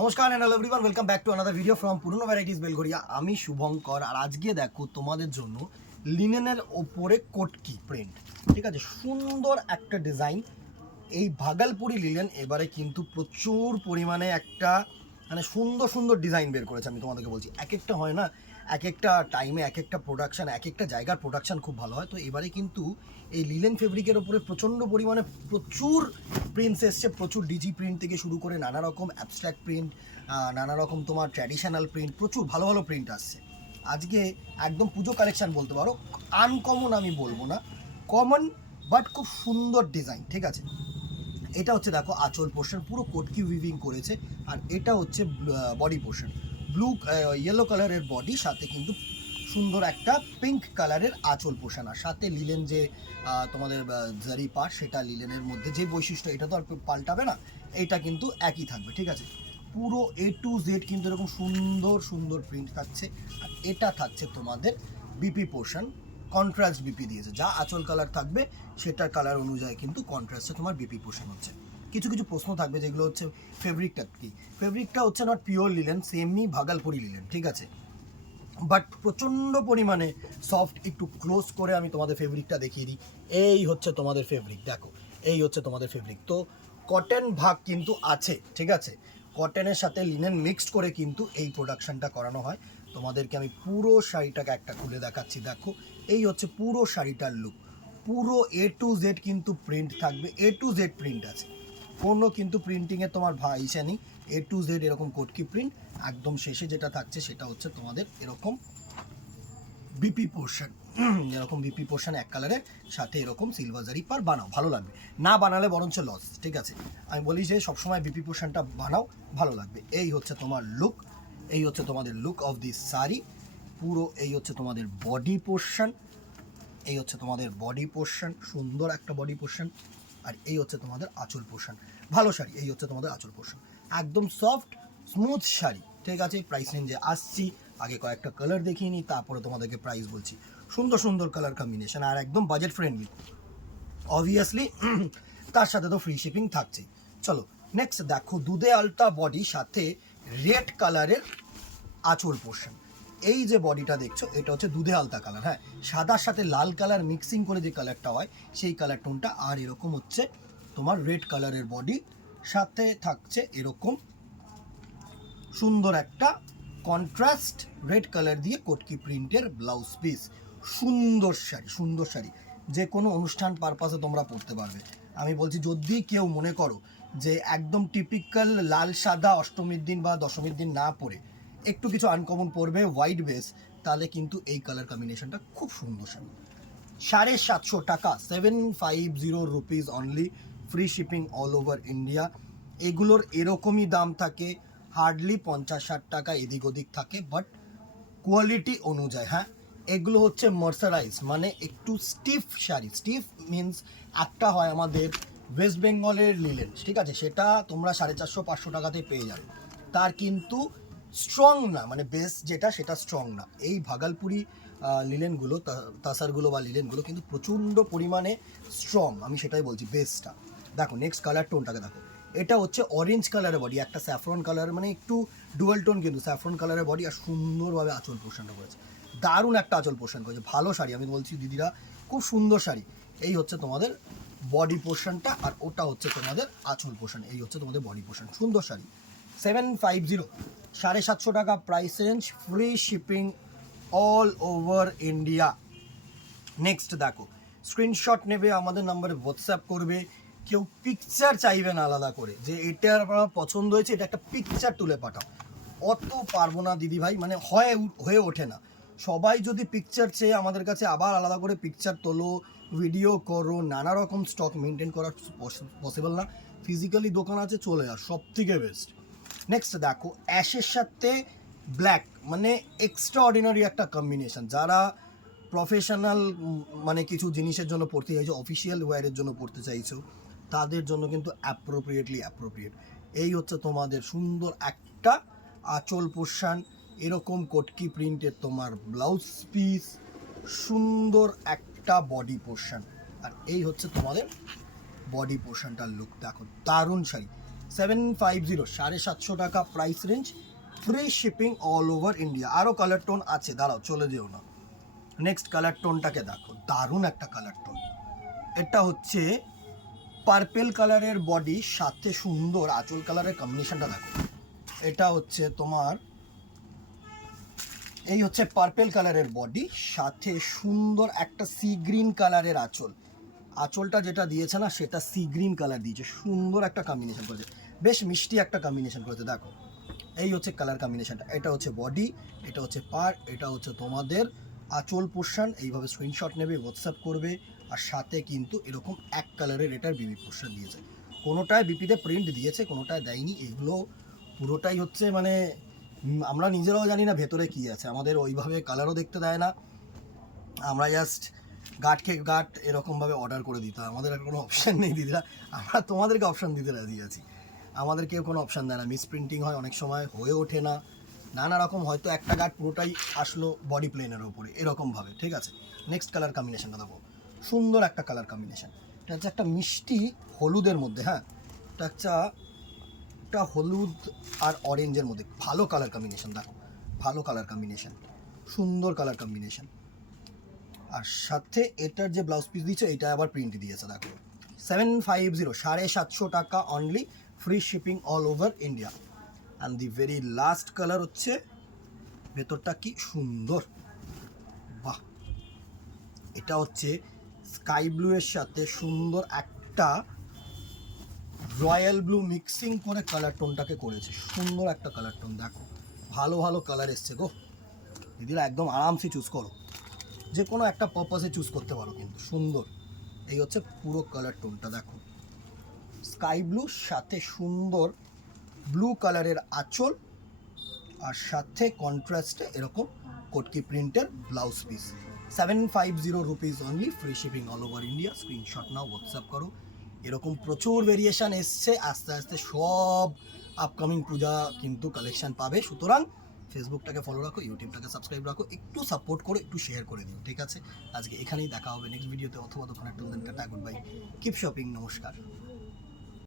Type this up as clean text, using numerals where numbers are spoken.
নমস্কার and hello everyone, welcome back to another video from পুরনো varieties Belgharia. আমি শুভঙ্কর, আর আজকে দেখো তোমাদের জন্য লিনেনের ওপরে কোটকি প্রিন্ট, ঠিক আছে, সুন্দর একটা ডিজাইন। এই ভাগলপুরি লিনেন এবারে কিন্তু প্রচুর পরিমাণে একটা মানে সুন্দর সুন্দর ডিজাইন বের করেছে। আমি তোমাদেরকে বলছি, এক একটা হয় না, এক একটা টাইমে এক একটা প্রোডাকশান, এক একটা জায়গার প্রোডাকশান খুব ভালো হয়। তো এবারে কিন্তু এই লিনেন ফেব্রিকের ওপরে প্রচণ্ড পরিমাণে প্রচুর প্রিন্টস এসছে, প্রচুর ডিজি প্রিন্ট থেকে শুরু করে নানা রকম অ্যাবস্ট্রাক্ট প্রিন্ট, নানা রকম তোমার ট্র্যাডিশনাল প্রিন্ট, প্রচুর ভালো ভালো প্রিন্ট আসছে। আজকে একদম পুজো কালেকশান বলতে পারো, আনকমন আমি বলবো না, কমন বাট খুব সুন্দর ডিজাইন, ঠিক আছে। এটা হচ্ছে দেখো আঁচল পোর্শন, পুরো কোটকি উইভিং করেছে। আর এটা হচ্ছে বডি পোর্শন, ব্লু ইয়েলো কালারের বডি, সাথে কিন্তু সুন্দর একটা পিঙ্ক কালারের আঁচল পোর্শন। আর সাথে লিলেন যে তোমাদের জারি পার্ট, সেটা লিলেনের মধ্যে যে বৈশিষ্ট্য, এটা তো আর পাল্টাবে না, এইটা কিন্তু একই থাকবে, ঠিক আছে। পুরো A to Z কিন্তু এরকম সুন্দর সুন্দর প্রিন্ট থাকছে। আর এটা থাকছে তোমাদের বিপি পোর্শন, কন্ট্রাস্ট বিপি দিয়েছে, যা আঁচল কালার থাকবে সেটার কালার অনুযায়ী কিন্তু কন্ট্রাস্টে তোমার বিপি পোর্শন হচ্ছে। কিছু কিছু প্রশ্ন থাকবে যেগুলো হচ্ছে ফেব্রিকটা কি, ফেব্রিকটা হচ্ছে নট পিওর লিলেন, সেমনি ভাগলপুরি লিলেন, ঠিক আছে, বাট প্রচণ্ড পরিমাণে সফট। একটু ক্লোজ করে আমি তোমাদের ফেব্রিকটা দেখিয়ে দিই। এই হচ্ছে তোমাদের ফেব্রিক, দেখো এই হচ্ছে তোমাদের ফেব্রিক। তো কটন ভাগ কিন্তু আছে, ঠিক আছে, কটনের সাথে লিনেন মিক্সড করে কিন্তু এই প্রোডাকশনটা করানো হয়। তোমাদেরকে আমি পুরো শাড়িটাকে একটা খুলে দেখাচ্ছি, দেখো এই হচ্ছে পুরো শাড়িটার লুক। পুরো A to Z কিন্তু প্রিন্ট থাকবে, A to Z প্রিন্ট আছে, কোনো কিন্তু প্রিন্টিংয়ে তোমার ইসে নেই। A to Z এরকম কোটকি প্রিন্ট। একদম শেষে যেটা থাকছে সেটা হচ্ছে তোমাদের এরকম বিপি পোর্শন, এরকম বিপি পোর্শন এক কালারের সাথে এরকম সিলভার জারি পার। বানাও, ভালো লাগবে, না বানালে বরঞ্চ লস, ঠিক আছে। আমি বলি যে সবসময় বিপি পোর্শনটা বানাও, ভালো লাগবে। এই হচ্ছে তোমার লুক, এই হচ্ছে তোমাদের লুক অফ দিস শাড়ি পুরো। এই হচ্ছে তোমাদের বডি পোর্শন, এই হচ্ছে তোমাদের বডি পোর্শন, সুন্দর একটা বডি পোর্শন। আর এই হচ্ছে তোমাদের আঁচল পোর্শন, ভালো শাড়ি। এই হচ্ছে তোমাদের আঁচল পোর্শন, একদম সফট স্মুথ শাড়ি, ঠিক আছে। প্রাইস রেঞ্জে আসছি, আগে কয়েকটা কালার দেখিয়ে নিই, তারপরে তোমাদেরকে প্রাইস বলছি। সুন্দর সুন্দর কালার কম্বিনেশন আর একদম বাজেট ফ্রেন্ডলি, অবভিয়াসলি। তার সাথে তো ফ্রি শিপিং থাকছেই। চলো নেক্সট দেখো, দুধে আলতা বডি, সাথে রেড কালারের আঁচল পোর্শন। এই যে বডিটা দেখছো, এটা হচ্ছে দুধে আলতা কালার, হ্যাঁ, সাদার সাথে লাল কালার মিক্সিং করে যে কালারটা হয় সেই কালার টোনটা। আর এরকম হচ্ছে তোমার রেড কালারের বডি, সাথে থাকছে এরকম সুন্দর একটা কন্ট্রাস্ট রেড কালার দিয়ে কোটকি প্রিন্টের ব্লাউজ পিস। সুন্দর শাড়ি, সুন্দর শাড়ি, যে কোনো অনুষ্ঠান পারপাসে তোমরা পরতে পারবে। আমি বলছি যদি কেউ মনে করো যে একদম টিপিক্যাল লাল সাদা অষ্টমীর দিন বা দশমীর দিন না পরে একটু কিছু আনকমন পরবে, হোয়াইট বেস, তাহলে কিন্তু এই কালার কম্বিনেশনটা খুব সুন্দর শাড়ি। 750 টাকা, 750 rupees only, free shipping all over India. এগুলোর এরকমই দাম থাকে, হার্ডলি 50-60 টাকা এদিক ওদিক থাকে, বাট কোয়ালিটি অনুযায়ী, হ্যাঁ। এগুলো হচ্ছে মার্সারাইজ, মানে একটু স্টিফ শাড়ি। স্টিফ মিনস একটা হয় আমাদের ওয়েস্ট বেঙ্গলের লিলেন, ঠিক আছে, সেটা তোমরা 450-500 টাকাতে পেয়ে যাবে, তার কিন্তু স্ট্রং না, মানে বেস যেটা সেটা স্ট্রং না। এই ভাগলপুরি লিলেনগুলো, তাসারগুলো বা লিলেনগুলো কিন্তু প্রচণ্ড পরিমাণে স্ট্রং, আমি সেটাই বলছি, বেসটা। দেখো নেক্সট কালার টোনটাকে দেখো, এটা হচ্ছে অরেঞ্জ কালারের বডি, একটা স্যাফরন কালার, মানে একটু ডুয়াল টোন কিন্তু স্যাফরন কালারের বডি। আর সুন্দরভাবে আঁচল পোর্শনটা করেছে, দারুণ একটা আঁচল পোর্শন করেছে, ভালো শাড়ি। আমি বলছি দিদিরা, খুব সুন্দর শাড়ি। এই হচ্ছে তোমাদের বডি পোর্শনটা, আর ওটা হচ্ছে তোমাদের আঁচল পোর্শন। এই হচ্ছে তোমাদের বডি পোর্শন, সুন্দর শাড়ি। 750, 750 টাকা price range, free shipping all over India. Next দেখো, স্ক্রিনশট নেবে, আমাদের নাম্বারে হোয়াটসঅ্যাপ করবে। কেউ পিকচার চাইবে না আলাদা করে, যে এটা আমার পছন্দ হয়েছে, এটা একটা পিকচার তুলে পাঠাও, অত পারবো না দিদি ভাই, মানে হয়ে ওঠে না। সবাই যদি পিকচার চেয়ে আমাদের কাছে আবার আলাদা করে পিকচার তোলো, ভিডিও করো, নানা রকম স্টক মেনটেন করা পসিবল না। ফিজিক্যালি দোকান আছে, চলে আস, সব থেকে বেস্ট। নেক্সট দেখো, অ্যাশের সাথে ব্ল্যাক, মানে এক্সট্রা অর্ডিনারি একটা কম্বিনেশন। যারা প্রফেশনাল মানে কিছু জিনিসের জন্য পড়তে চাইছো, অফিসিয়াল ওয়্যারের জন্য পড়তে চাইছো, তাদের জন্য কিন্তু অ্যাপ্রোপ্রিয়েট। এই হচ্ছে তোমাদের সুন্দর একটা আঁচল পোর্শন, এরকম কোটকি প্রিন্টের তোমার ব্লাউজ পিস, সুন্দর একটা বডি পোর্শন। আর এই হচ্ছে তোমাদের বডি পোর্শনটার লুক, দেখো দারুণ শাড়ি। 750, 750 টাকা price range, free shipping all over India. আরও কালার টোন আছে, দাঁড়াও চলে যেও না। নেক্সট কালার টোনটাকে দেখো, দারুণ একটা কালার টোন। এটা হচ্ছে পার্পেল কালারের বডি, সাথে সুন্দর আঁচল কালারের কম্বিনেশনটা দেখো। এটা হচ্ছে তোমার, এই হচ্ছে পার্পেল কালারের বডি, সাথে সুন্দর একটা সি গ্রিন কালারের আঁচল। আঁচলটা যেটা দিয়েছে না সেটা সি গ্রিন কালার দিয়েছে, সুন্দর একটা কম্বিনেশন করেছে, বেশ মিষ্টি একটা কম্বিনেশন করেছে দেখো। এই হচ্ছে কালার কম্বিনেশনটা। এটা হচ্ছে বডি, এটা হচ্ছে পার, এটা হচ্ছে তোমাদের আঁচল পোর্শন। এইভাবে স্ক্রিনশট নেবে, হোয়াটসঅ্যাপ করবে। আর সাথে কিন্তু এরকম এক কালারের এটার বিপি পোর্শন দিয়েছে, কোনোটায় বিপিতে প্রিন্ট দিয়েছে, কোনোটায় দেয়নি। এগুলো পুরোটাই হচ্ছে মানে আমরা নিজেরাও জানি না ভেতরে কী আছে, আমাদের ওইভাবে কালারও দেখতে দেয় না। আমরা জাস্ট গাট এরকমভাবে অর্ডার করে দিতে হয়, আমাদের আর কোনো অপশান নেই দিদিরা। আমরা তোমাদেরকে অপশান দিতে রাজি আছি, আমাদের কেউ কোনো অপশান দেয় না। মিসপ্রিন্টিং হয় অনেক সময়, হয়ে ওঠে না, নানা রকম, হয়তো একটা গার্ড পুরোটাই আসলো বডি প্লেনের ওপরে এরকমভাবে, ঠিক আছে। নেক্সট কালার কম্বিনেশনটা দেখো, সুন্দর একটা কালার কম্বিনেশন। এটা হচ্ছে একটা মিষ্টি হলুদের মধ্যে, হ্যাঁ এটা একটা হলুদ আর অরেঞ্জের মধ্যে, ভালো কালার কম্বিনেশন দেখো, ভালো কালার কম্বিনেশন, সুন্দর কালার কম্বিনেশন। আর সাথে এটার যে ব্লাউজ পিস দিয়েছে এটা আবার প্রিন্ট দিয়েছে দেখো। 750, 750 টাকা only, free shipping all over India. And the very last colour হচ্ছে, ভেতরটা কি সুন্দর, বাহ। এটা হচ্ছে স্কাই ব্লু এর সাথে সুন্দর একটা রয়্যাল ব্লু মিক্সিং করে কালার টোনটাকে করেছে, সুন্দর একটা কালার টোন দেখো। ভালো ভালো কালার এসছে গো দিদিরা, একদম আরামসে চুজ করো, যে কোনো একটা পারপাসে চুজ করতে পারো কিন্তু সুন্দর। এই হচ্ছে পুরো কালার টোনটা দেখো, স্কাই ব্লুর সাথে সুন্দর ব্লু কালারের আঁচল, আর সাথে কন্ট্রাস্টে এরকম কটকি প্রিন্টের blouse piece. 750 rupees only, free shipping all over India. Screenshot নাও, হোয়াটসঅ্যাপ করো। এরকম প্রচুর ভেরিয়েশন এসছে, আস্তে আস্তে সব আপকামিং পূজা কিন্তু কালেকশন পাবে। সুতরাং ফেসবুকটাকে ফলো রাখো, ইউটিউবটাকে সাবস্ক্রাইব রাখো, একটু সাপোর্ট করে একটু শেয়ার করে দিও, ঠিক আছে। আজকে এখানেই দেখা হবে নেক্সট ভিডিওতে, অথবা দোকানে tata, good bye, keep shopping, নমস্কার।